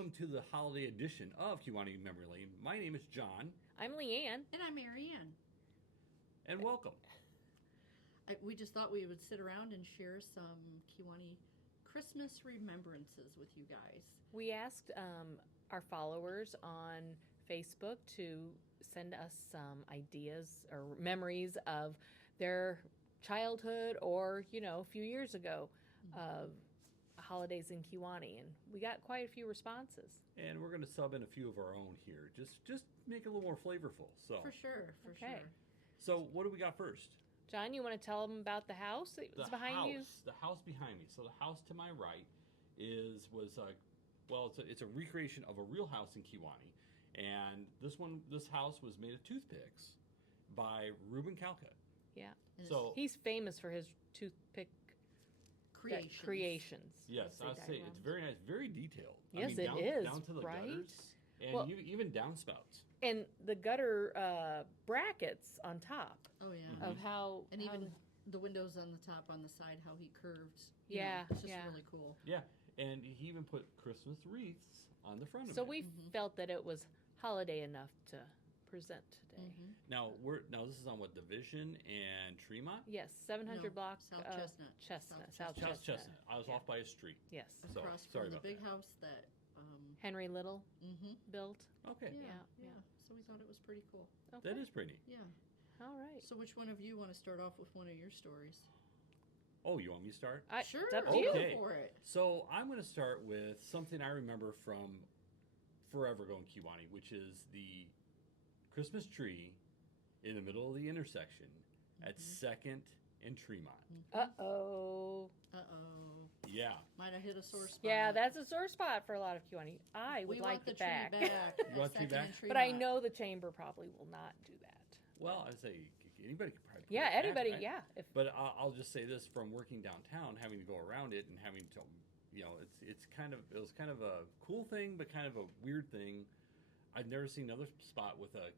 welcome to the holiday edition of Kewanee Memory Lane. My name is John. I'm Leanne. And I'm Marianne. And welcome. We just thought we would sit around and share some Kewanee Christmas remembrances with you guys. We asked our followers on Facebook to send us some ideas or memories of their childhood or, a few years ago of holidays in Kewanee. And we got quite a few responses. And we're going to sub in a few of our own here. Just make it a little more flavorful. So For sure. So what do we got first? John, you want to tell them about the house that's behind you? The house behind me. So the house to my right it's a recreation of a real house in Kewanee. And this house was made of toothpicks by Reuben Calcutt. Yeah. So he's famous for his toothpick creations. Yes, I'd say it's very nice, very detailed. Yes, it is. Down to the right? gutters and even downspouts. And the gutter brackets on top. Oh, yeah. Of how... And even the windows on the top, on the side, how he curved. Yeah. It's just really cool. Yeah, and he even put Christmas wreaths on the front of it. So we felt that it was holiday enough to present today. Now this is on what, Division and Tremont? Yes, 700 blocks. South Chestnut. South Chestnut. I was off by a street. Yes. Across from the big house that Henry Little built. Okay. Yeah. So we thought it was pretty cool. Okay. That is pretty. Yeah. All right. So which one of you want to start off with one of your stories? Oh, you want me to start? Sure. It's up to you. Okay. Go for it. So I'm going to start with something I remember from forever ago in Kewanee, which is the Christmas tree in the middle of the intersection at 2nd and Tremont. Uh-oh. Yeah. Might have hit a sore spot. Yeah, that's a sore spot for a lot of Kewanee. I would like the it back. tree back. You want the tree back? But I know the chamber probably will not do that. Well, I'd say anybody could probably. Yeah, anybody. Right? Yeah. But I'll just say this: from working downtown, having to go around it, and having to, it was kind of a cool thing, but kind of a weird thing. I've never seen another spot with a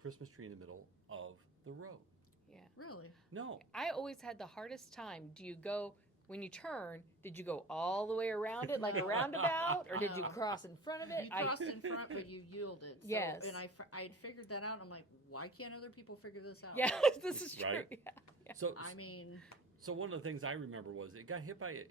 Christmas tree in the middle of the road. Yeah. Really? No. I always had the hardest time. Do you go, when you turn, did you go all the way around it like a roundabout? Or did you cross in front of it? You crossed in front, but you yielded. So, yes. And I had figured that out. I'm like, why can't other people figure this out? Yeah, this is true. Right? Yeah. So one of the things I remember was it got hit by a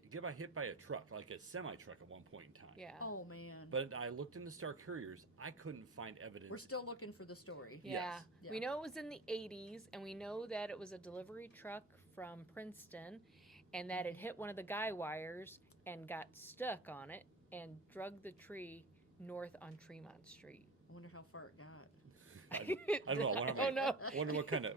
truck, like a semi truck at one point in time. Yeah. Oh man. But I looked in the Star Couriers. I couldn't find evidence. We're still looking for the story. Yeah. Yes. We know it was in the 80s, and we know that it was a delivery truck from Princeton, and that it hit one of the guy wires and got stuck on it and drug the tree north on Tremont Street. I wonder how far it got. I don't know. I wonder what kind of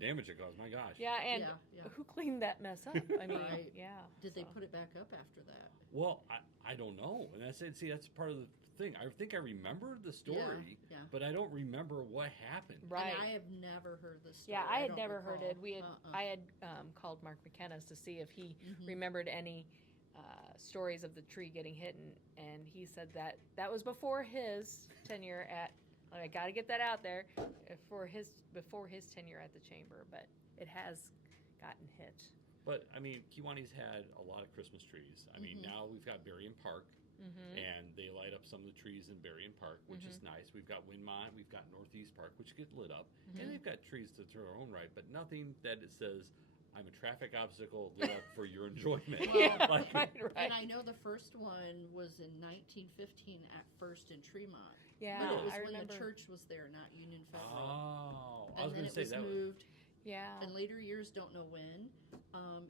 damage it caused. My gosh. Yeah, and who cleaned that mess up? I mean, right. Yeah. Did they put it back up after that? Well, I don't know. And I said, see, that's part of the thing. I think I remember the story, but I don't remember what happened. Right. And I have never heard this story. Yeah, I had never heard it. I had called Mark McKenna's to see if he remembered any stories of the tree getting hit, and he said that was before his tenure at. I got to get that out there before his tenure at the chamber, but it has gotten hit. But I mean, Kewanee's had a lot of Christmas trees. I mean, now we've got Berrien Park, and they light up some of the trees in Berrien Park, which is nice. We've got Windmont, we've got Northeast Park, which get lit up, and they've got trees to their own right, but nothing that it says, I'm a traffic obstacle lit up for your enjoyment. Well, right. And I know the first one was in 1915 at First in Tremont. Yeah, but it was I when remember. the church was there, not Union Federal. Oh, I was going to say that moved. Yeah. In later years, don't know when,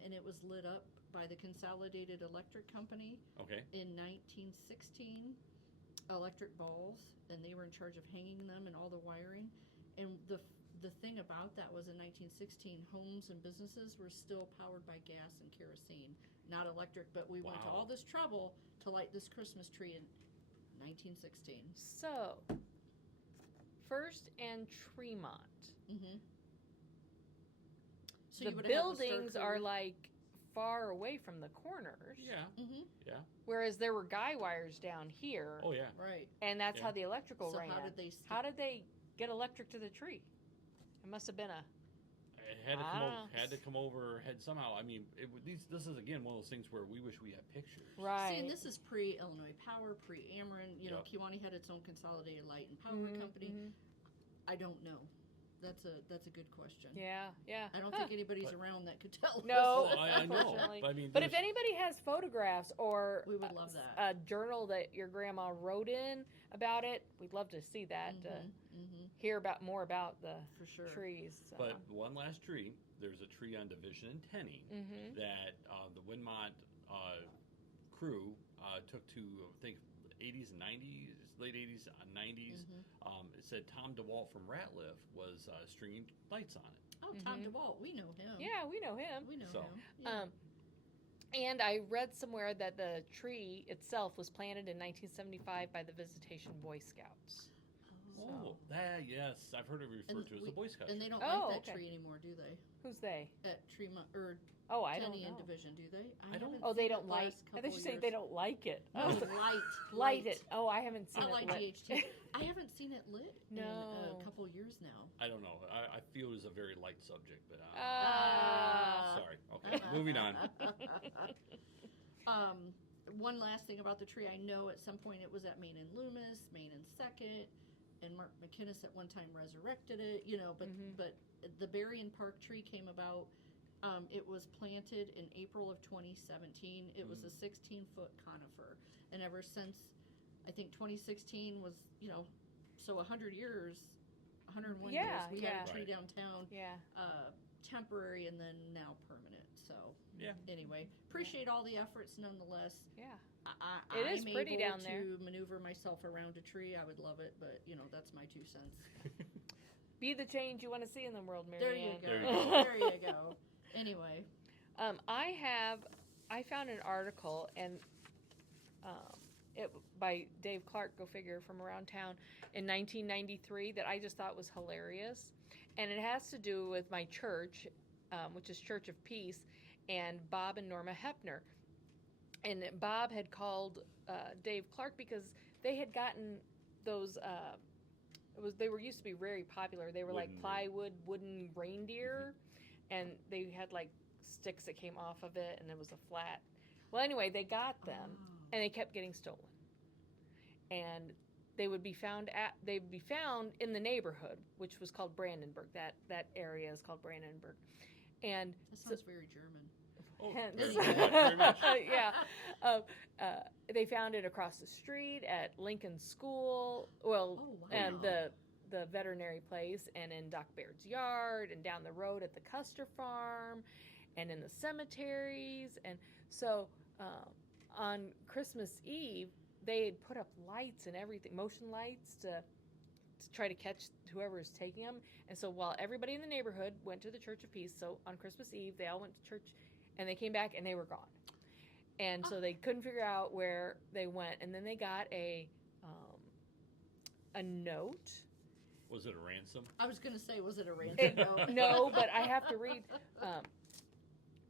and it was lit up by the Consolidated Electric Company. Okay. In 1916, electric balls, and they were in charge of hanging them and all the wiring. And the thing about that was in 1916, homes and businesses were still powered by gas and kerosene, not electric. But we went to all this trouble to light this Christmas tree in 1916. So, First and Tremont. So the you would buildings are like far away from the corners. Yeah. Yeah. Whereas there were guy wires down here. Oh yeah. Right. And that's how the electrical So ran. how did they how did they get electric to the tree? It must have been had to come over, had somehow. I mean, this is again one of those things where we wish we had pictures. Right. See, and this is pre-Illinois Power, pre-Ameren. You know, Yep. Kewanee had its own consolidated light and power company. I don't know. That's a good question. Yeah. I don't think anybody's around that could tell No, us. Well, I know. unfortunately. But I mean, But if anybody has photographs or We would love that. a journal that your grandma wrote in about it, we'd love to see that. Hear more about the For sure. trees. So. But one last tree. There's a tree on Division and Tenney that the Windmont crew took to, I think, 80s and 90s, late 80s, 90s. It said Tom DeWalt from Ratliff was stringing lights on it. Oh, Tom DeWalt, we know him. Yeah, we know him. We know So. him. Yeah. And I read somewhere that the tree itself was planted in 1975 by the Visitation Boy Scouts. Oh, that, yes. I've heard it referred to as the Boy Scouts. And they don't Oh, like that okay. tree anymore, do they? Who's they? At Tremont or Oh, I don't Tenney know. and Division, do they? I don't- haven't Oh, they seen it don't the like. last I couple thought you of said years. they don't like it. No, light. Light it. Oh, I haven't seen it lit. LIGHT. I haven't seen it lit in No. a couple of years now. I don't know. I feel it was a very light subject, but Ah. sorry. Okay, moving on. One last thing about the tree. I know at some point it was at Main and Loomis, Main and Second, and Mark McInnes at one time resurrected it. You know, but the Berrien Park tree came about. It was planted in April of 2017. It was a 16-foot conifer, and ever since, I think 2016 was, you know, so 100 years, 101 years. We had a tree downtown. Yeah. Temporary and then now permanent. So Yeah. Anyway, appreciate all the efforts nonetheless. Yeah. It is pretty down there. To maneuver myself around a tree, I would love it, but you know that's my 2 cents. Be the change you want to see in the world, Mary There you Ann. go. There you go. There you go. Anyway, I found an article and it by Dave Clark, go figure, from around town in 1993 that I just thought was hilarious, and it has to do with my church, which is Church of Peace, and Bob and Norma Hepner. And Bob had called Dave Clark because they had gotten those. They were used to be very popular. They were like plywood wooden reindeer, and they had like sticks that came off of it, and it was a flat. Well, anyway, they got them, and they kept getting stolen. And they would be found in the neighborhood, which was called Brandenburg. That area is called Brandenburg, and that sounds very German. Oh, hence, very much. yeah. They found it across the street at Lincoln School. Well, and the veterinary place, and in Doc Baird's yard, and down the road at the Custer Farm, and in the cemeteries. And so on Christmas Eve, they had put up lights and everything, motion lights to try to catch whoever is taking them. And so while everybody in the neighborhood went to the Church of Peace, so on Christmas Eve, they all went to church, and they came back, and they were gone. And so they couldn't figure out where they went. And then they got a note. Was it a ransom? I was going to say, was it a ransom? No, but I have to read.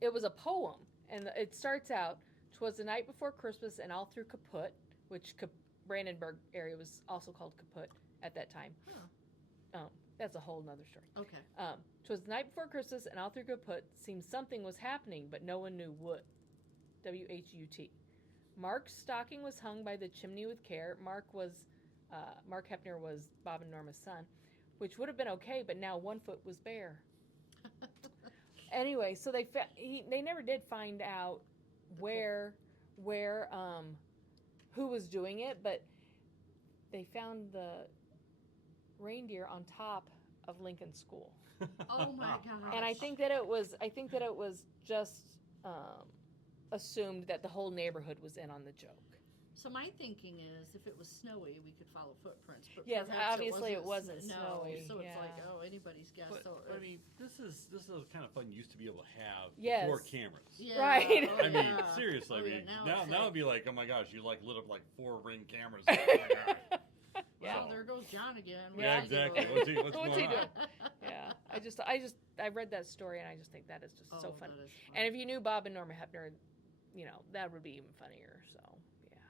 It was a poem, and it starts out, "'Twas the night before Christmas, and all through Kaput," which Brandenburg area was also called Kaput at that time. That's a whole nother story. Okay. 'Twas the night before Christmas, and all through Kaput seemed something was happening, but no one knew what. W-H-U-T. Mark's stocking was hung by the chimney with care. Mark Hepner was Bob and Norma's son, which would have been okay, but now one foot was bare. Anyway, so they never did find out where who was doing it, but they found the reindeer on top of Lincoln School. Oh my gosh. And I think that it was just assumed that the whole neighborhood was in on the joke. So my thinking is, if it was snowy, we could follow footprints. But yes, perhaps obviously it wasn't snowy. So it's yeah. like, anybody's guess. But, So I mean, this is kind of fun. You used to be able to have Yes. 4 cameras. yeah, Right. oh, I mean, yeah. seriously. Oh, I mean, yeah, now it'd be like, oh my gosh, you like lit up like 4 Ring cameras. Oh my gosh. Yeah. Well, there goes John again. Yeah, What's he exactly. doing? What's What's going he on? doing? Yeah, I read that story, and I just think that is just so funny. That is fun. And if you knew Bob and Norma Hepner, that would be even funnier. So yeah,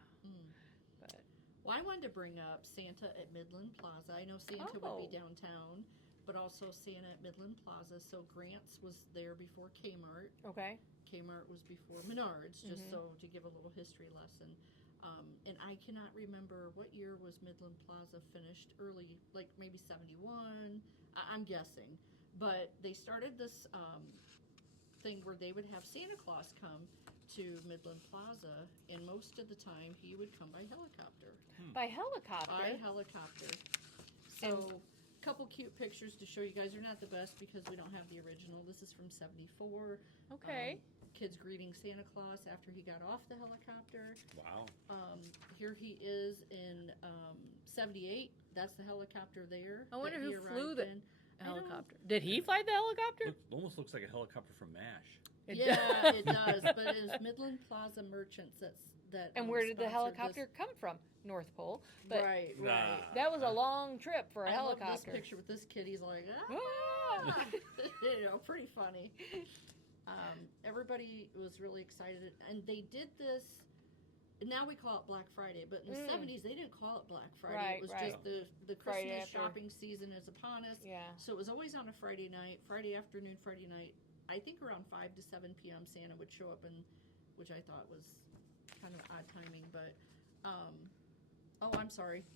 but Well, I wanted to bring up Santa at Midland Plaza. I know Santa would be downtown, but also Santa at Midland Plaza. So Grant's was there before Kmart. Okay. Kmart was before Menards, just so to give a little history lesson. And I cannot remember what year was Midland Plaza finished. Early, like maybe 71. I'm guessing. But they started this thing where they would have Santa Claus come to Midland Plaza, and most of the time he would come by helicopter. By helicopter? By helicopter. So, a couple cute pictures to show you guys. They're not the best because we don't have the original. This is from 74. Okay. Kids greeting Santa Claus after he got off the helicopter. Wow. Here he is in 78. That's the helicopter there. I wonder that he who flew arrived the in. helicopter. Did he fly the helicopter? Almost looks like a helicopter from MASH. Yeah, it does. But it is Midland Plaza Merchants that. And where did the sponsored helicopter come from? North Pole. But right. that was a long trip for a helicopter. I love this picture with this kid. He's like, pretty funny. Everybody was really excited, and they did this. Now we call it Black Friday, but in the 70s they didn't call it Black Friday. It was just the Christmas shopping season is upon us. Yeah. So it was always on a Friday night, Friday afternoon, Friday night. I think around 5 to 7 p.m. Santa would show up, which I thought was kind of odd timing. But I'm sorry,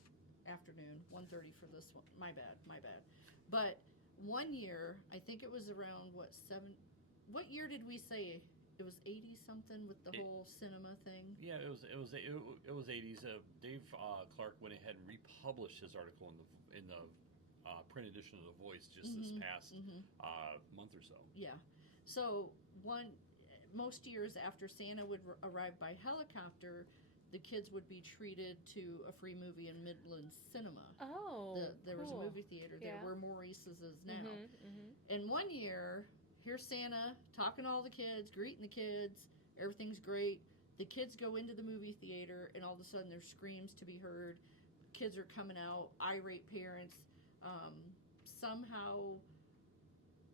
afternoon, 1:30 for this one. My bad. But one year, I think it was around What year did we say? It was 80 something with the whole cinema thing. Yeah, it was 80s. Dave Clark went ahead and republished his article in the print edition of The Voice just this past month or so. Yeah. So most years after Santa would arrive by helicopter, the kids would be treated to a free movie in Midland Cinema. Oh, there was a movie theater there where Maurice's is now. And one year, here's Santa talking to all the kids, greeting the kids. Everything's great. The kids go into the movie theater, and all of a sudden there's screams to be heard. Kids are coming out, irate parents. Somehow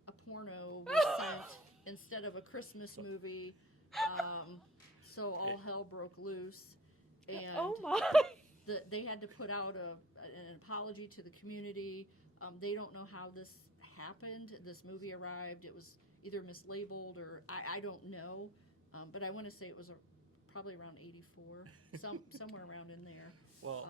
a porno was sent instead of a Christmas movie. So all hell broke loose. And oh my! They had to put out an apology to the community. They don't know how this happened. This movie arrived. It was either mislabeled or I don't know. But I want to say it was probably around 84, somewhere around in there. Well,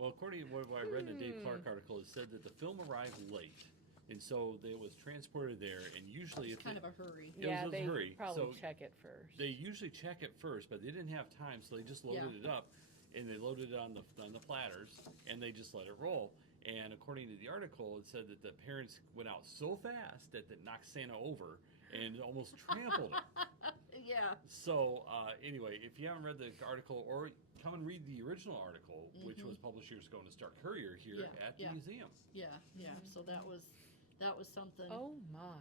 according to what I read in the Dave Clark article, it said that the film arrived late. And so it was transported there, and usually it's kind of a hurry. They hurry. probably check it first. They usually check it first, but they didn't have time, so they just loaded it up, and they loaded it on the platters, and they just let it roll. And according to the article, it said that the parents went out so fast that it knocked Santa over and almost trampled it. Yeah. So anyway, if you haven't read the article, or come and read the original article, which was published years ago in the Star Courier here at the museum. Yeah. So that was something. Oh my.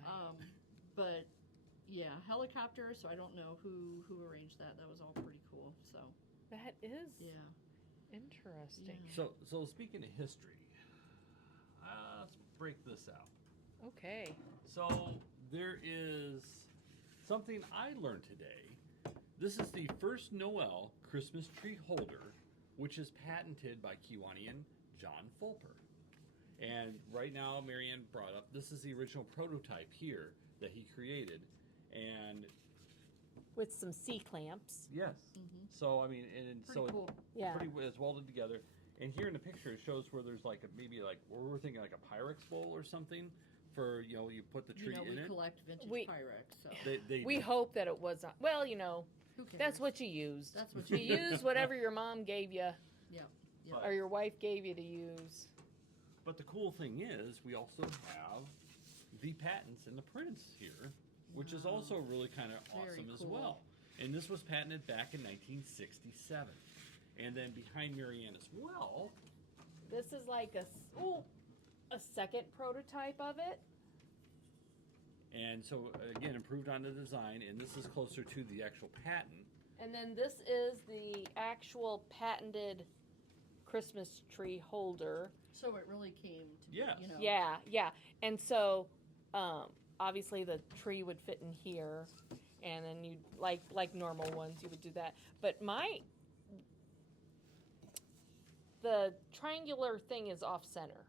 But yeah, helicopter. So I don't know who arranged that. That was all pretty cool. So that is interesting. Yeah. So speaking of history, let's break this out. Okay. So there is something I learned today. This is the first Noel Christmas tree holder, which is patented by Kewaneean John Fulper. And right now, Marianne brought up, this is the original prototype here that he created. And with some C-clamps. Yes. So, I mean, and pretty so cool. It's welded together. And here in the picture, it shows where there's like we're thinking like a Pyrex bowl or something for, you put the tree in it. We collect vintage Pyrex. So. We hope that it was not. Well, who cares? That's what you used. That's what you used. Whatever your mom gave you. Yeah. Or your wife gave you to use. But the cool thing is, we also have the patents and the prints here, which is also really kind of awesome as well. And this was patented back in 1967. And then behind Marianne as well, this is like a second prototype of it. And so, again, improved on the design, and this is closer to the actual patent. And then this is the actual patented Christmas tree holder. So it really came to yes. be, Yeah. And so, obviously the tree would fit in here, and then you like normal ones, you would do that. But the triangular thing is off center.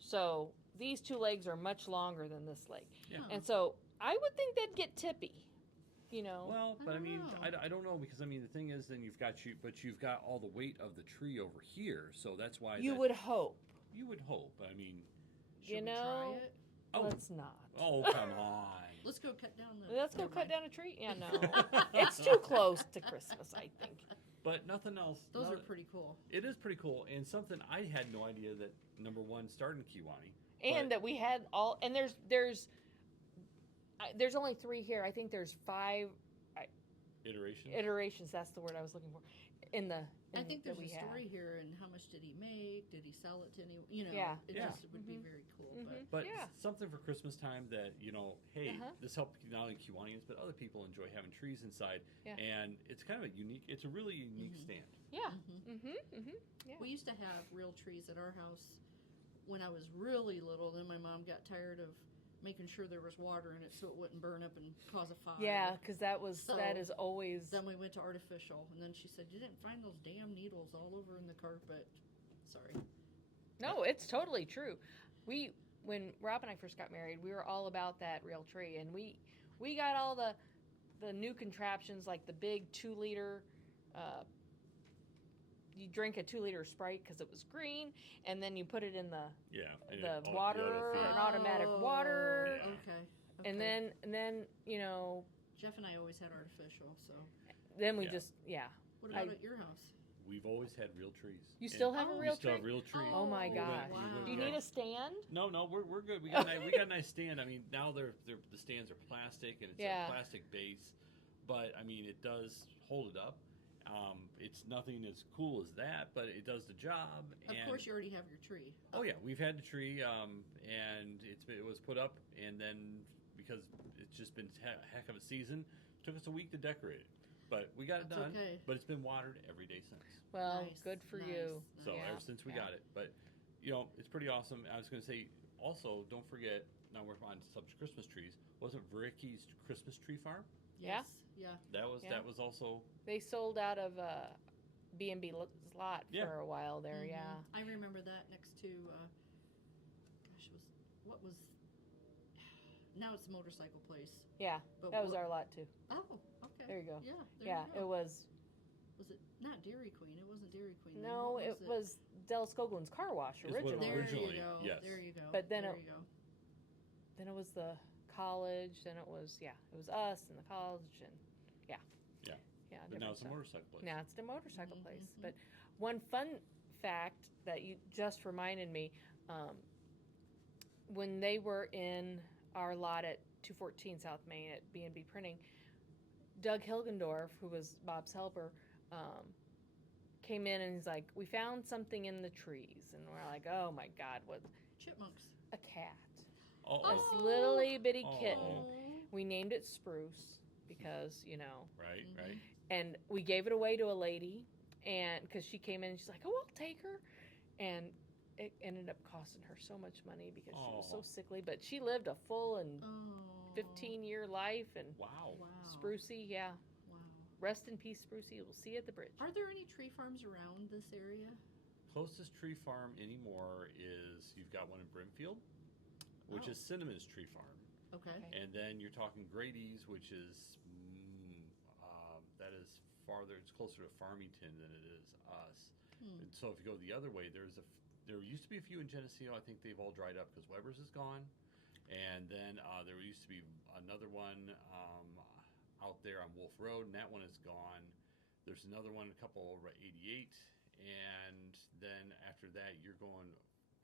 So these two legs are much longer than this leg. Yeah. And so I would think they'd get tippy, you know. Well, but I mean, know. I don't know, because I mean the thing is, then you've got all the weight of the tree over here, so that's why You would hope. You would hope. I mean, Should you we know, try it? oh, let's not. oh, come on. Let's go cut down the. Let's go never cut mind. down a tree. Yeah, no. It's too close to Christmas, I think. But nothing else. Those no- are pretty cool. It is pretty cool, and something I had no idea that number one started in Kewanee. And that we had all, and there's only 3 here. I think there's 5 iterations. That's the word I was looking for. I think that there's we a have. story here, and how much did he make? Did he sell it to any? You know, Yeah. it Yeah. just would be very cool. But Yeah. something for Christmas time that, hey, Uh-huh. this helped not only Kewaneeans, but other people enjoy having trees inside. Yeah. And it's kind of it's a really unique stand. Yeah. Mm-hmm. Yeah. We used to have real trees at our house when I was really little. Then my mom got tired of making sure there was water in it so it wouldn't burn up and cause a fire. Yeah, because that So, is always. Then we went to artificial, and then she said, "You didn't find those damn needles all over in the carpet." Sorry. No, it's totally true. When Rob and I first got married, we were all about that real tree, and we got all the new contraptions, like the big 2-liter. You drink a 2-liter Sprite because it was green, and then you put it in the water, feed. an automatic water, Yeah. Okay. and then Jeff and I always had artificial. So then we Yeah. just what about at your house? We've always had real trees. You And still have a Oh, real we still tree? have real trees. Oh my We gosh. went- we went Do you back- need a stand? No, we're good. We got a nice stand. I mean, now the stands are plastic, and it's Yeah. a plastic base, but I mean it does hold it up. It's nothing as cool as that, but it does the job. Of And course, you already have your tree. oh yeah, we've had the tree, and it was put up, and then because it's just been a heck of a season, it took us a week to decorate it, but we got it That's done. okay. But it's been watered every day since. Well, Nice, good for nice, you. nice. So Yeah, ever since we yeah. got it, but it's pretty awesome. I was going to say also, don't forget. Now we're on the subject of Christmas trees. Wasn't Ricky's Christmas tree farm? Yeah. Yes. Yeah. That was also They sold out of B&B lot Yeah. for a while there. Mhm. Yeah. I remember that next to, what was? Now it's a motorcycle place. Yeah. But That was what- our lot too. Oh, okay. There you go. Yeah. There Yeah. You go. It was. Was it not Dairy Queen? It wasn't Dairy Queen. then. No, What it was Del Skoglin's car wash Is what it originally. There Originally, you go. yes. There you go. But then there it- you go. Then it was the college. Then it was it was us and the college and yeah. Yeah. Yeah. but now different it's a stuff. motorcycle place. Now it's the motorcycle Mhm, place. mhm. But one fun fact that you just reminded me, when they were in our lot at 214 South Main at B&B Printing, Doug Hilgendorf, who was Bob's helper, came in and he's like, "We found something in the trees," and we're like, "Oh my God, what? Chipmunks. A cat? Oh, This oh, little bitty Oh. kitten." We named it Spruce because right, Mhm. right. and we gave it away to a lady, and because she came in and she's like, "Oh, I'll take her," and it ended up costing her so much money because she was so Aw. sickly, but she lived a full and Oh. 15-year life, and Wow. Wow. Sprucey, yeah, Wow. rest in peace, Sprucey. We'll see you at the bridge. Are there any tree farms around this area? Closest tree farm anymore is you've got one in Brimfield, which Oh. is Cinnamon's tree farm, Okay. Okay. and then you're talking Grady's, which is that is farther. It's closer to Farmington than it is us. Hmm. And so if you go the other way, there used to be a few in Geneseo. I think they've all dried up because Weber's is gone, and then there used to be another one out there on Wolf Road, and that one is gone. There's another one, a couple over at 88, and then after that you're going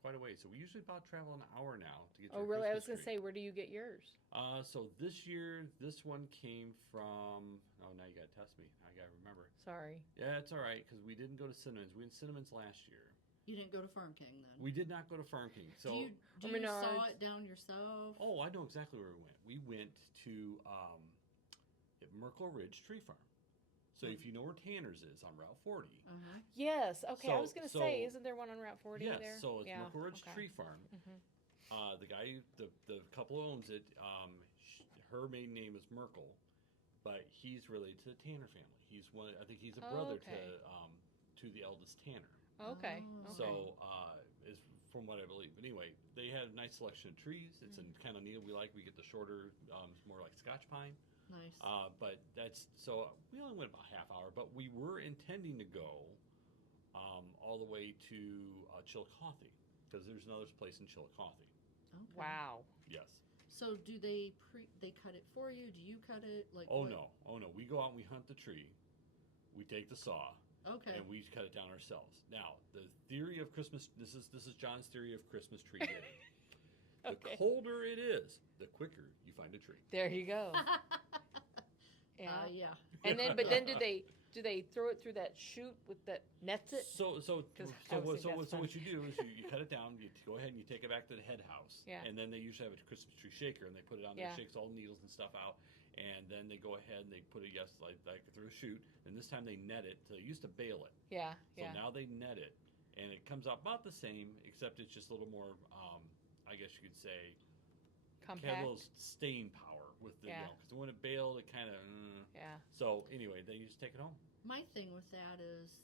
quite a way. So we usually about travel an hour now to get to Oh, a really? I was Christmas gonna tree. say, where do you get yours? So this year, this one came from. Oh, now you gotta test me. I gotta remember. Sorry. Yeah, it's all right because we didn't go to Cinnamon's. We went to Cinnamon's last year. You didn't go to Farm King then? We did not go to Farm King. So, do Or you saw Menards. it down yourself? oh, I know exactly where we went. We went to Merkle Ridge Tree Farm. So if you know where Tanner's is on Route 40. Uh-huh. Yes. Okay. I So- was gonna say, so- isn't there one on Route 40 Yes, there? so it's Yeah, Merkle Ridge okay. Tree Farm. Mhm. The guy, the couple who owns it, her maiden name is Merkel, but he's related to the Tanner family. He's one. I think he's a brother Okay. to the eldest Tanner. Okay. Oh. Okay. So as from what I believe. Anyway, they had a nice selection of trees. It's in kind of neat. We get the shorter, more like Scotch pine. Nice. But that's so we only went about half hour, but we were intending to go all the way to Chillicothe because there's another place in Chillicothe. Okay. Wow. Yes. So do they cut it for you? Do you cut it? Like Oh no. We go out and we hunt the tree. We take the saw. Okay. And we cut it down ourselves. Now, the theory of Christmas. This is John's theory of Christmas tree knitting. The colder it is, the quicker you find a tree. There you go. Yeah. Yeah. And then, but then do they throw it through that chute with that nets it? So I always think that's what you do is you cut it down. You go ahead and you take it back to the head house. Yeah. And then they usually have a Christmas tree shaker, and they put it on there, Yeah. shakes all the needles and stuff out, and then they go ahead and they put it like through a chute. And this time they net it. So they used to bale it. Yeah. So Yeah. now they net it, and it comes out about the same, except it's just a little more. I guess you could say. Compact. Had a little staying power with the, Yeah. because when it bailed, it kind of. Yeah. So anyway, they just take it home. My thing with that is,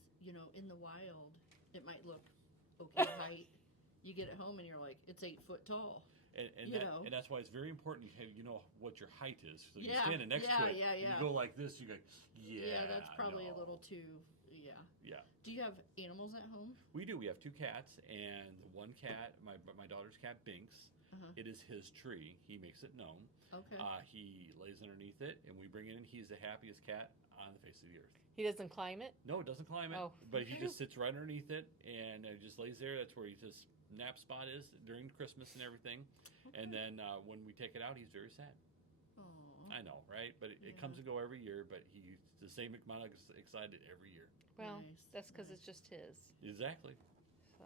in the wild, it might look okay height. You get it home and you're like, it's 8 foot tall. And that's why it's very important you know what your height is. So you Yeah, stand next to it. yeah. You go like this. You go, Yeah, that's probably no. a little too. Yeah. Yeah. Do you have animals at home? We do. We have 2 cats, and one cat, my daughter's cat, Binks. Uh-huh. It is his tree. He makes it known. Okay. He lays underneath it, and we bring it in. He's the happiest cat on the face of the earth. He doesn't climb it? No, it doesn't climb it, Oh. but he just sits right underneath it, and it just lays there. That's where his nap spot is during Christmas and everything. Okay. And then when we take it out, he's very sad. Aw. I know, right? But it comes and go every year, but he's the same amount of excited every year. Well, Nice, that's because nice. it's just his. Exactly. So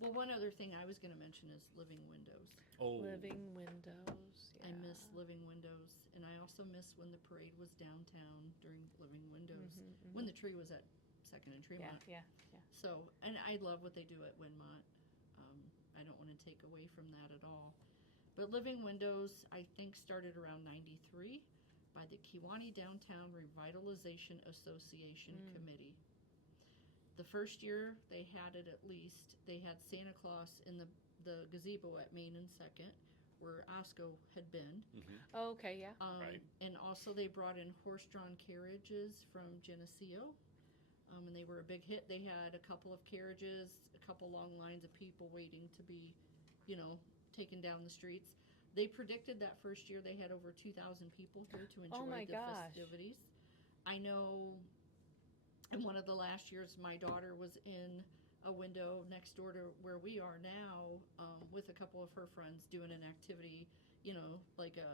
Well, one other thing I was going to mention is living windows. Oh, living windows. Yeah. I miss living windows, and I also miss when the parade was downtown during living windows. When the tree was at Second and Yeah. Tremont. Yeah. So, and I love what they do at Winmont. I don't want to take away from that at all. But Living Windows, I think, started around 93 by the Kewanee Downtown Revitalization Association Committee. The first year they had it they had Santa Claus in the gazebo at Main and Second, where Osco had been. Oh, okay. Yeah. Right. And also they brought in horse-drawn carriages from Geneseo. And they were a big hit. They had a couple of carriages, a couple long lines of people waiting to be, taken down the streets. They predicted that first year they had over 2,000 people here to enjoy the festivities. I know in one of the last years, my daughter was in a window next door to where we are now with a couple of her friends doing an activity, like a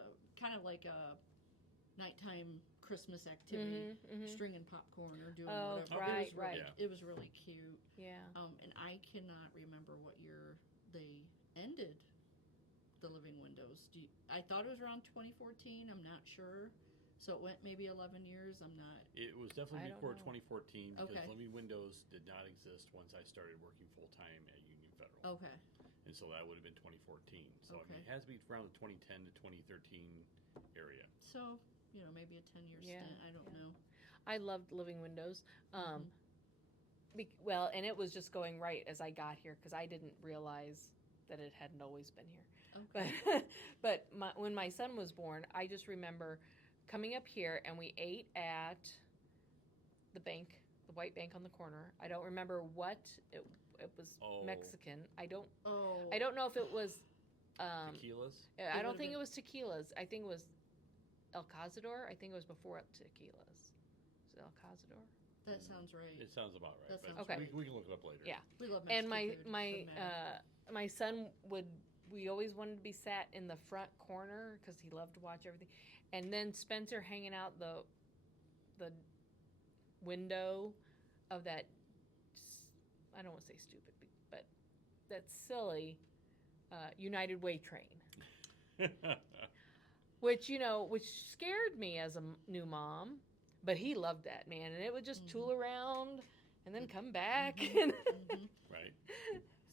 nighttime Christmas activity, stringing popcorn or doing whatever. Right. It was really cute. Yeah. And I cannot remember what year they ended the Living Windows. I thought it was around 2014. I'm not sure. So it went maybe 11 years. I'm not. It was definitely before 2014 because Okay. Living Windows did not exist once I started working full time at Union Federal. Okay. And so that would have been 2014. So I mean, Okay. it has to be around the 2010 to 2013 area. So, maybe a 10-year stint. I don't know. I loved Living Windows. Well, and it was just going right as I got here because I didn't realize that it hadn't always been here. Okay. But when my son was born, I just remember coming up here and we ate at the bank, the white bank on the corner. I don't remember what it was. Mexican. I don't know if it was. Tequilas? I don't think it was tequilas. I think it was El Cazador. I think it was before tequilas. Was it El Cazador? That sounds right. It sounds about right. That sounds but right. we can look it up later. Yeah. We love And Mexican food. my Doesn't matter. my son we always wanted to be sat in the front corner because he loved to watch everything, and then Spencer hanging out the window of that, I don't want to say stupid, but that silly United Way train, which scared me as a new mom, but he loved that, man, and it would just tool around and then come back. Right.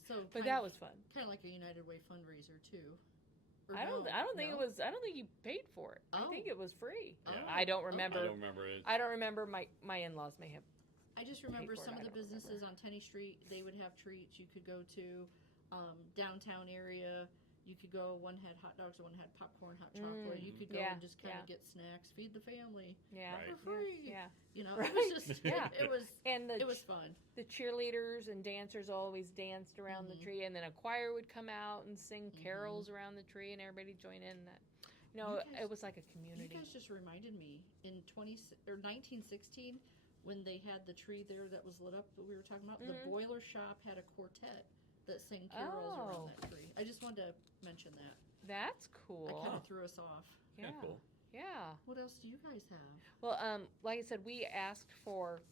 So, But that was fun. Kind of like a United Way fundraiser too. Or I don't think no? it was. I don't think he paid for it. Oh. I think it was free. Oh. I don't remember. I don't remember it. I don't remember. My in-laws may have. I just remember for it, some I of the don't businesses on Tenney Street, they would have treats you could go to. downtown area. You could go, one had hot dogs, one had popcorn, hot chocolate. You could go and just kind of get snacks, feed the family for free. Yeah. You know, it was just, it was fun. The cheerleaders and dancers always danced around the tree, and then a choir would come out and sing carols around the tree, and everybody join in. That, it was like a community. You guys just reminded me, in 1916, when they had the tree there that was lit up that we were talking about, the boiler shop had a quartet that sang carols around that tree. I just wanted to mention that. That's cool. That kind of threw us off. Yeah. Cool. Yeah. What else do you guys have? Well, like I said, we asked for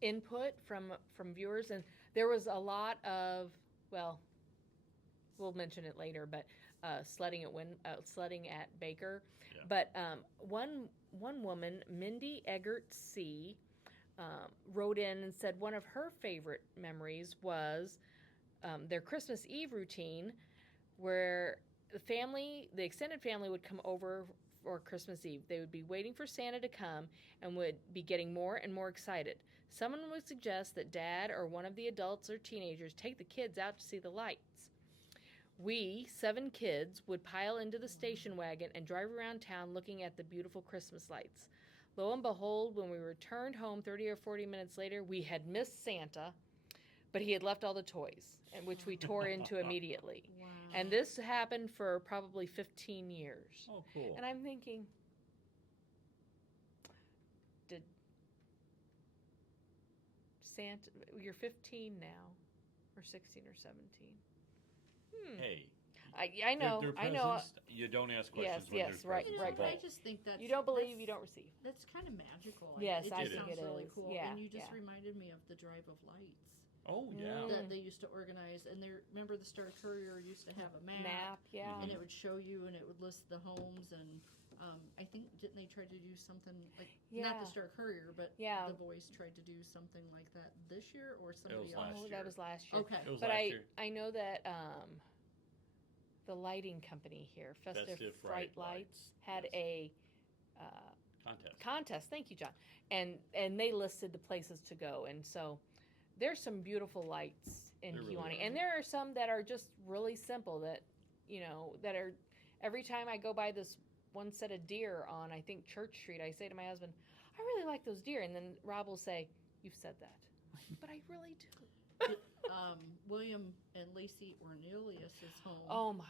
input from viewers, and there was a lot of, well, we'll mention it later, but sledding at Baker. Yeah. But one woman, Mindy Eggert C., wrote in and said one of her favorite memories was their Christmas Eve routine, where the extended family would come over for Christmas Eve. They would be waiting for Santa to come and would be getting more and more excited. Someone would suggest that Dad or one of the adults or teenagers take the kids out to see the lights. We, 7 kids, would pile into the station wagon and drive around town looking at the beautiful Christmas lights. Lo and behold, when we returned home 30 or 40 minutes later, we had missed Santa, but he had left all the toys, which we tore into immediately. Wow. And this happened for probably 15 years. Oh, cool. And I'm thinking, did Santa, you're 15 now, or 16 or 17? Hey. I know, They're I know. You don't ask questions when Yes, there's right, presents right, involved. I just think that's... You don't believe, you don't receive. That's kind of magical. Yes, it I just think sounds it really is. cool. Yeah, And you just yeah. reminded me of the Drive of Lights Oh, yeah. that they used to organize. And remember the Star Courier used to have a map, yeah. and it would show you, and it would list the homes. And I think, didn't they try to do something like, not the Star Courier, but The Voice tried to do something like that this year, or somebody else? last year. That was last year. Okay. It was But last year. I know that the lighting company here, Festive Fright Lights, had a contest. Thank you, John. And they listed the places to go. And so there's some beautiful lights in There really Kewanee. are. And there are some that are just really simple that, that are, every time I go by this one set of deer on, I think, Church Street, I say to my husband, I really like those deer. And then Rob will say, you've said that. But I really do. William and Lacey Ornelius' home. Oh, my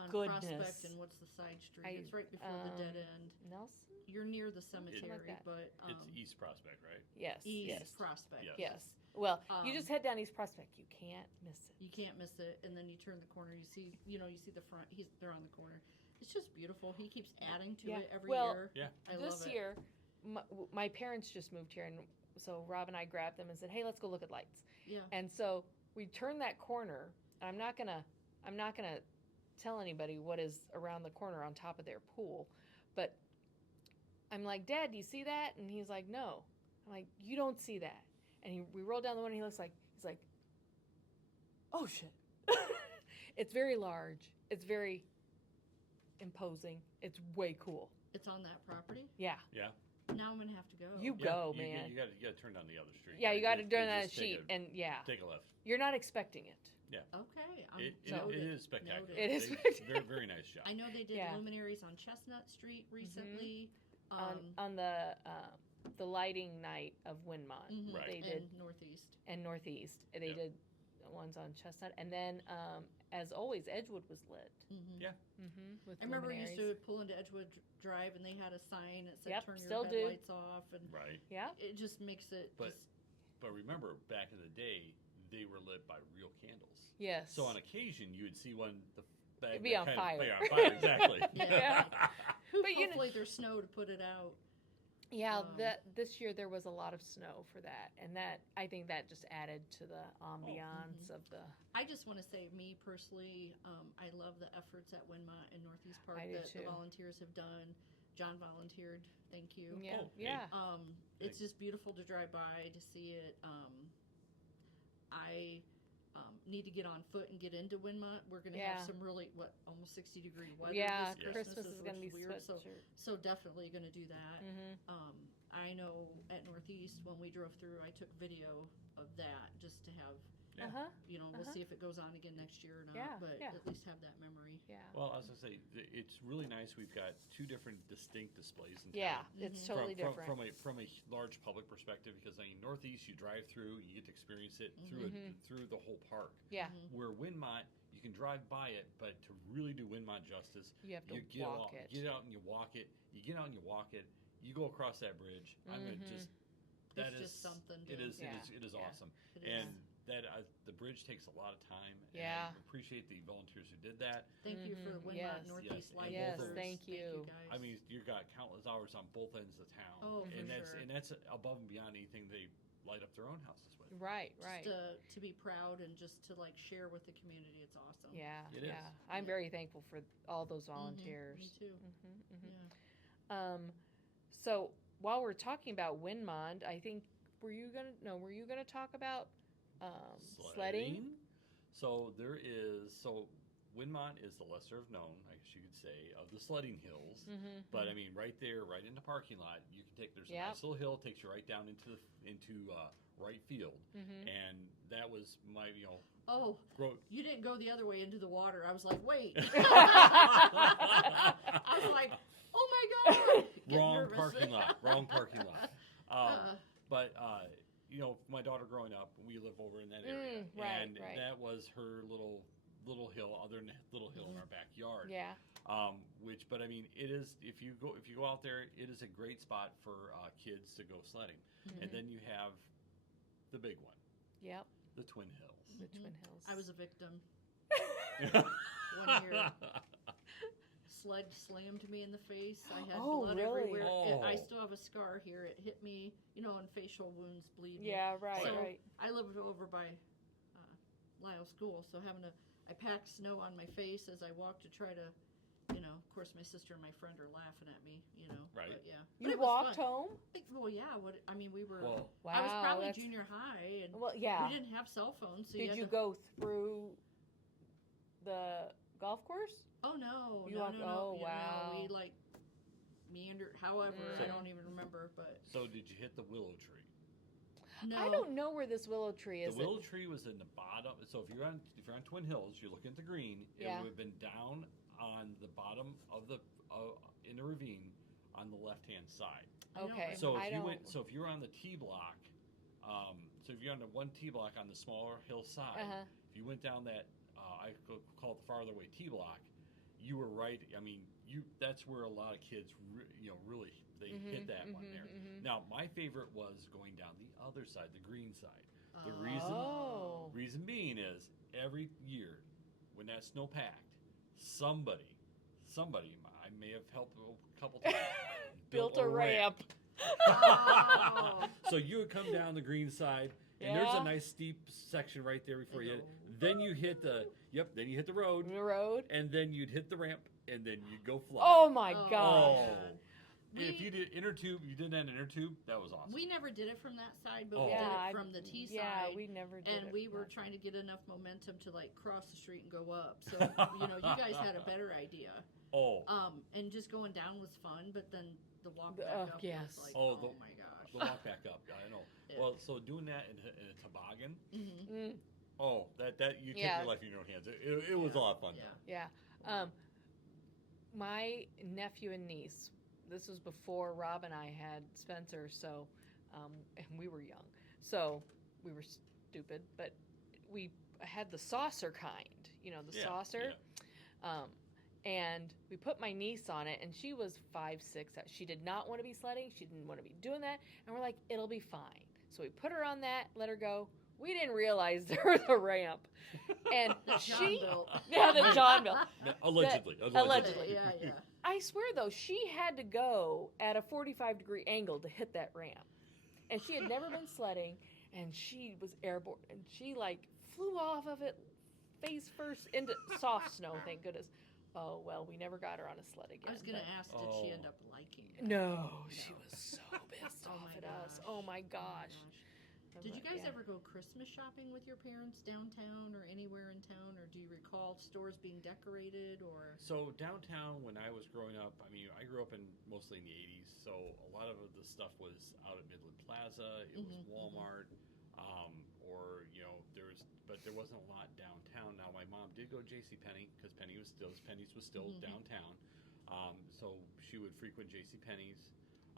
on goodness. Prospect, and what's the side street? It's right before the dead end. Nelson? You're near the cemetery, that. but It's East Prospect, right? Yes. East Prospect. Yes. Well, you Um, just head down East Prospect. You can't miss it. You can't miss it, and then you turn the corner. You see the front. They're on the corner. It's just beautiful. He keeps adding to it every year. Yeah. I love This it. year, my parents just moved here, and so Rob and I grabbed them and said, "Hey, let's go look at lights." Yeah. And so we turned that corner. And I'm not gonna tell anybody what is around the corner on top of their pool, but I'm like, Dad, do you see that? And he's like, no. I'm like, you don't see that. And we rolled down the window. He's like, oh shit. It's very large. It's very imposing. It's way cool. It's on that property. Yeah. Yeah. Now I'm gonna have to go. You Yeah, go, you, man. You got to turn down the other street. Yeah, you got to turn that just sheet, and take a left. you're not expecting it. Okay. It noted. is spectacular. Noted. It is Very, very nice job. I know they did Yeah. luminaries on Chestnut Street recently. On the lighting night of Windmont, Right. they did, and Northeast. and Northeast. They did ones on Chestnut, and then as always, Edgewood was lit. Mm-hmm. Yeah. With I remember we luminaries. used to pull into Edgewood Drive, and they had a sign that said Yep, "Turn still your do. headlights off," and Right. Yeah. it just makes it. But remember, back in the day, they were lit by real candles. Yes. So on occasion, you would see one. It'd be on fire. Be on fire, exactly. Yeah. But you know- hopefully there's snow to put it out. Yeah, this year there was a lot of snow for that, and I think that just added to the ambiance of the. I just want to say, me personally, I love the efforts at Windmont and Northeast Park I do that too. the volunteers have done. John volunteered. Thank you. Yeah, Oh, hey. yeah. It's just beautiful to drive by to see it. I need to get on foot and get into Windmont. We're going to Yeah. have some really almost 60-degree weather. Yeah, this Christmas is which going to be weird. sweatshirt. So definitely going to do that. Mm-hmm. I know at Northeast when we drove through, I took video of that just to have Yeah. We'll see if it goes on again next year or not. Yeah, But yeah. at least have that memory. Yeah. Well, I was gonna say it's really nice. We've got two different distinct displays in Yeah, town. it's totally different. From a large public perspective, because I mean Northeast, you drive through, you get to experience it through the whole park. Yeah. Where Windmont, you can drive by it, but to really do Windmont justice, You have to get walk out, it. Get out and you walk it. You get out and you walk it. You go across that bridge. I mean, just that It's is just something. It is. Yeah. It is Yeah. awesome. It And is. that the bridge takes a lot of time. Yeah. And I appreciate the volunteers who did that. Thank you for Windmont Yes. Northeast Yes, Light yes, Workers. thank you. guys. I mean, you've got countless hours on both ends of town. Oh, for and that's sure. and that's above and beyond anything they light up their own houses with. Right, just right. to be proud and just to like share with the community. It's awesome. Yeah, It is. yeah. I'm very thankful for all those volunteers. Me too. Yeah. So while we're talking about Windmont, I think were you gonna talk about sledding? So Windmont is the lesser of known, I guess you could say, of the sledding hills. But I mean, right there, right in the parking lot, you can take. There's a nice little hill, takes you right down into right field, and that was my Oh, you didn't go the other way into the water. I was like, wait. I was like, oh my god. Wrong parking lot. But my daughter growing up, we live over in that area, and that was her little hill, other than little hill in our backyard. Yeah. But I mean, it is if you go out there, it is a great spot for kids to go sledding, and then you have the big one. Yep. The Twin Hills. The Twin Hills. I was a victim. 1 year. Sled slammed me in the face. I had blood everywhere. I still have a scar here. It hit me, and facial wounds bleed. Yeah, right, so right. I lived over by Lyle School, so I packed snow on my face as I walked to try to, of course my sister and my friend are laughing at me, Right. But yeah. You walked home? Well, yeah. We were. Well, wow, I was probably junior high, and yeah. we didn't have cell phones. So Did you go through the golf course? Oh no! You no. Oh Yeah, wow! No, we like meandered. However, I don't even remember. But so did you hit the willow tree? no, I don't know where this willow tree is. The willow tree was in the bottom. So if you're on Twin Hills, you're looking at the green. It would have been down on the bottom of in the ravine on the left hand side. Okay. So if you were on the T block, so if you're on the one T block on the smaller hillside, if you went down that I call it the farther away T block, you were right. I mean, that's where a lot of kids really hit that one there. Now my favorite was going down the other side, the green side. The reason being is every year when that snow packed, somebody I may have helped a couple times built a ramp. Oh. So you would come down the green side, and there's a nice steep section right there before you. Then you hit the road. The road. And then you'd hit the ramp, and then you'd go fly. Oh my God! Oh. If you did inner tube, you did that inner tube. That was awesome. We never did it from that side, but we did it from the T side. Yeah, we never did and it. we were trying to get enough momentum to like cross the street and go up. So you guys had a better idea. Oh. And just going down was fun, but then the walk back up was like, my gosh. The walk back up, I know. Yeah. Well, so doing that in a toboggan. Oh, that you take your life in your own hands. It was a lot of fun. Yeah. My nephew and niece. This was before Rob and I had Spencer, so and we were young, so we were stupid, but we had the saucer kind, the saucer. Yeah. And we put my niece on it, and she was 5'6". She did not want to be sledding. She didn't want to be doing that. And we're like, it'll be fine. So we put her on that, let her go. We didn't realize there was a ramp. And the John built. Yeah, the John built. Allegedly. Yeah. I swear, though, she had to go at a 45-degree angle to hit that ramp. And she had never been sledding, and she was airborne. And she, flew off of it face first into soft snow, thank goodness. Oh, well, we never got her on a sled again. I was going to ask, did she end up liking it? No, she was so pissed off at us. Oh, my gosh. Did you guys ever go Christmas shopping with your parents downtown or anywhere in town, or do you recall stores being decorated? Or So downtown, when I was growing up, I grew up mostly in the 80s, so a lot of the stuff was out at Midland Plaza. It was Walmart, or there was but there wasn't a lot downtown. Now my mom did go to JCPenney because Penny's was still downtown, so she would frequent JCPenney's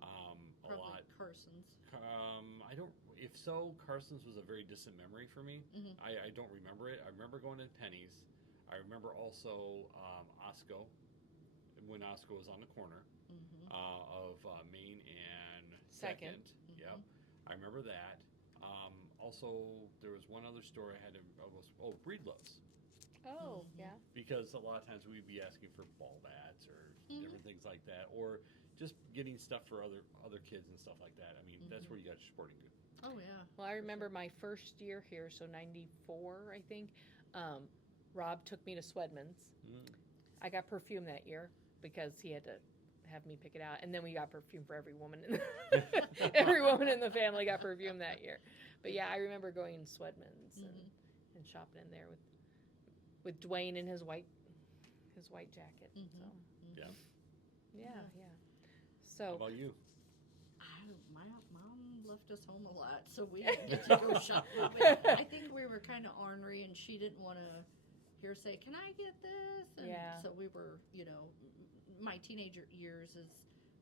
a Probably lot. Carson's. I don't. If so, Carson's was a very distant memory for me. I don't remember it. I remember going to Penny's. I remember also Osco, when Osco was on the corner of Main and Second. Yep, I remember that. Also, there was one other store I had to Breedlove's. Oh, yeah. Because a lot of times we'd be asking for ball bats or different things like that, or just getting stuff for other kids and stuff like that. I mean, that's where you got your sporting goods. Oh, yeah. Well, I remember my first year here, so 94, I think. Rob took me to Swedman's. I got perfume that year because he had to have me pick it out, and then we got perfume for every woman every woman in the family got perfume that year. But yeah, I remember going to Swedman's and shopping in there with Dwayne in his white jacket. So yeah. So how about you? My mom left us home a lot, so we didn't get to go shopping. But I think we were kind of ornery, and she didn't want to hear say, "Can I get this?" And so we were, my teenager years is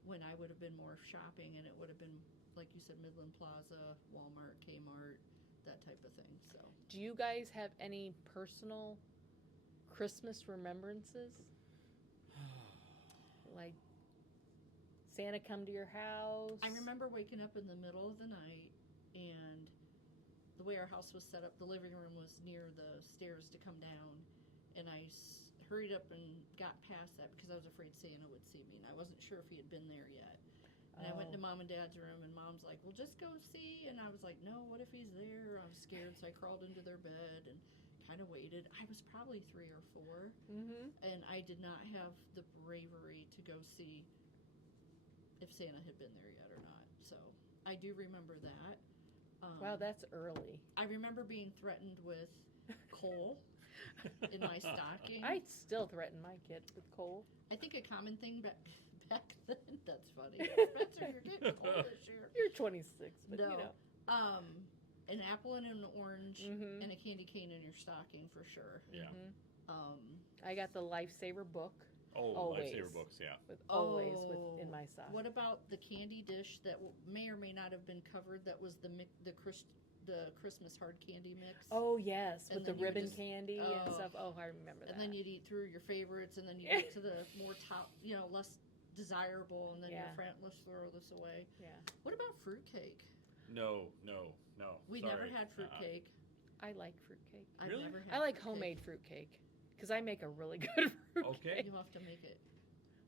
when I would have been more shopping, and it would have been, like you said, Midland Plaza, Walmart, Kmart, that type of thing. So, do you guys have any personal Christmas remembrances? Like Santa come to your house? I remember waking up in the middle of the night, and the way our house was set up, the living room was near the stairs to come down, and I hurried up and got past that because I was afraid Santa would see me, and I wasn't sure if he had been there yet. And I went to Mom and Dad's room, and Mom's like, "Well, just go see." And I was like, "No, what if he's there?" I was scared, so I crawled into their bed and kind of waited. I was probably 3 or 4, and I did not have the bravery to go see if Santa had been there yet or not. So I do remember that. Wow, that's early. I remember being threatened with coal in my stocking. I still threaten my kid with coal. I think a common thing back then, that's funny. Spencer, you're getting coal this year. You're 26, but no. An apple and an orange and a candy cane in your stocking for sure. Yeah. I got the Lifesaver book. Oh, always. Lifesaver books, yeah. Always in my sock. What about the candy dish that may or may not have been covered? That was the Christmas hard candy mix. Oh yes, and with the ribbon candy and stuff. Oh, I remember that. And then you'd eat through your favorites, and then you get to the more top, less desirable, and then your friend, let's throw this away. Yeah. What about fruitcake? No. We never had fruitcake. I like fruitcake. Really? Never had I like fruitcake. homemade fruitcake because I make a really good fruitcake. Okay. You have to make it.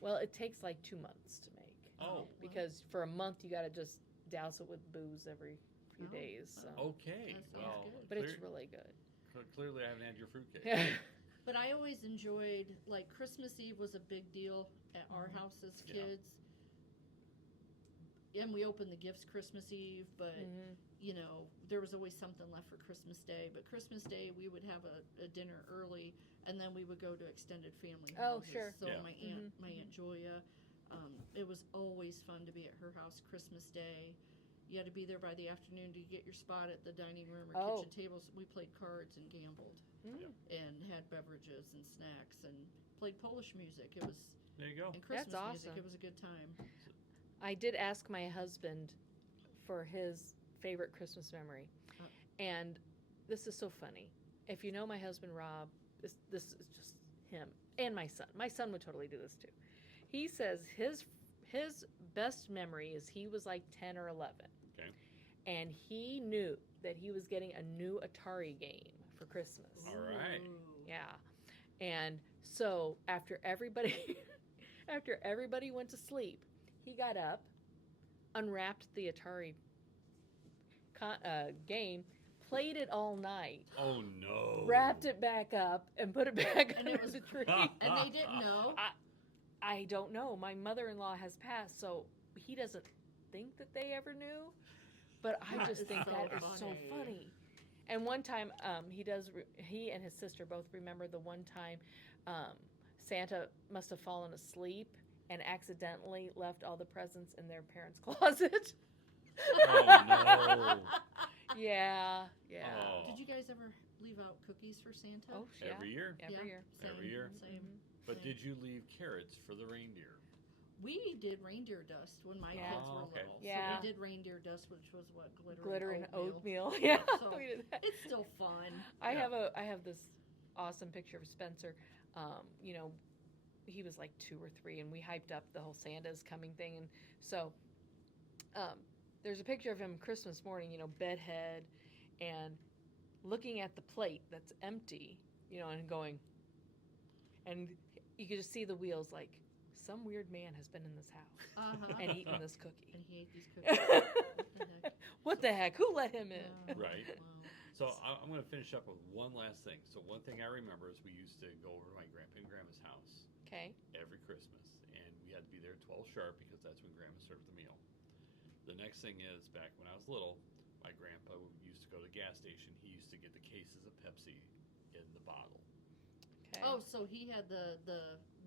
Well, it takes like 2 months to make. Oh. Because for a month you got to just douse it with booze every few days. So. Okay. That sounds good. But it's really good. Clearly, I haven't had your fruitcake. But I always enjoyed, like, Christmas Eve was a big deal at our house as kids. And we opened the gifts Christmas Eve, but, there was always something left for Christmas Day. But Christmas Day, we would have a dinner early, and then we would go to extended family houses. Oh, sure. So my Aunt Julia, it was always fun to be at her house Christmas Day. You had to be there by the afternoon to get your spot at the dining room or kitchen tables. We played cards and gambled and had beverages and snacks and played Polish music. It was there you go. And Christmas That's awesome. music. It was a good time. I did ask my husband for his favorite Christmas memory. And this is so funny. If you know my husband, Rob, this is just him and my son. My son would totally do this too. He says his best memory is he was like 10 or 11. Okay. And he knew that he was getting a new Atari game for Christmas. All right. Yeah. And so after everybody went to sleep, he got up, unwrapped the Atari game, played it all night. Oh no! Wrapped it back up and put it back under the tree. And they didn't know. I don't know. My mother-in-law has passed, so he doesn't think that they ever knew. But I just think that is so funny. And one time, he and his sister both remember the one time Santa must have fallen asleep and accidentally left all the presents in their parents' closet. Oh no! Yeah. Oh. Did you guys ever leave out cookies for Santa. Oh, yeah. Every year. Every year. Same, Every year. Same. But same. did you leave carrots for the reindeer? We did reindeer dust when my Yeah. kids were Oh, okay. little. Yeah. So we did reindeer dust, which was what, Glitter and oatmeal. oatmeal. Yeah. So we did that. it's still fun. I Yeah. have this awesome picture of Spencer. You know, he was like 2 or 3, and we hyped up the whole Santa's coming thing, and so there's a picture of him Christmas morning. You know, bedhead, and looking at the plate that's empty. You know, and going, and you could just see the wheels like some weird man has been in this house Uh-huh. and eaten this cookie. And he ate these cookies. What the heck? Who let him in? Wow. Right. Wow. So I'm going to finish up with one last thing. So one thing I remember is we used to go over to my grandpa and grandma's house Okay. every Christmas, and we had to be there 12 sharp because that's when grandma served the meal. The next thing is, back when I was little, my grandpa used to go to the gas station. He used to get the cases of Pepsi in the bottle. Okay. Oh, so he had the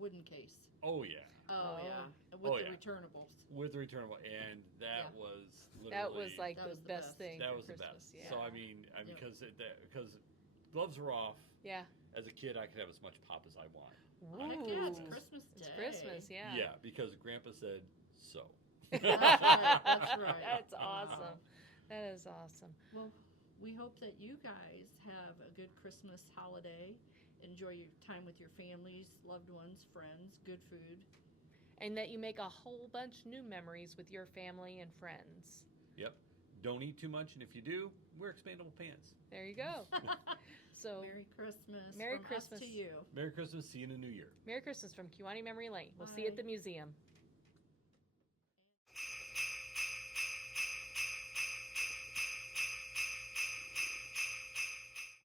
wooden case. Oh yeah, Oh, Oh. yeah. With Oh, the yeah. returnables. with the returnable, and that Yeah. was literally that was like That the was the best best. thing. that for was the Christmas. best. Yeah. So I mean, Yep. because gloves were off. Yeah. As a kid, I could have as much pop as I want. Heck yeah, it's Ooh. Christmas Day. It's Christmas. Yeah. Yeah, because Grandpa said so. That's right. That's right. That's awesome. That is awesome. Well, we hope that you guys have a good Christmas holiday. Enjoy your time with your families, loved ones, friends, good food. And that you make a whole bunch new memories with your family and friends. Yep. Don't eat too much, and if you do, wear expandable pants. There you go. So Merry Christmas. Merry from Christmas. us to you. Merry Christmas. See you in the new year. Merry Christmas from Kewanee Memory Lane. We'll see you at Bye. the museum.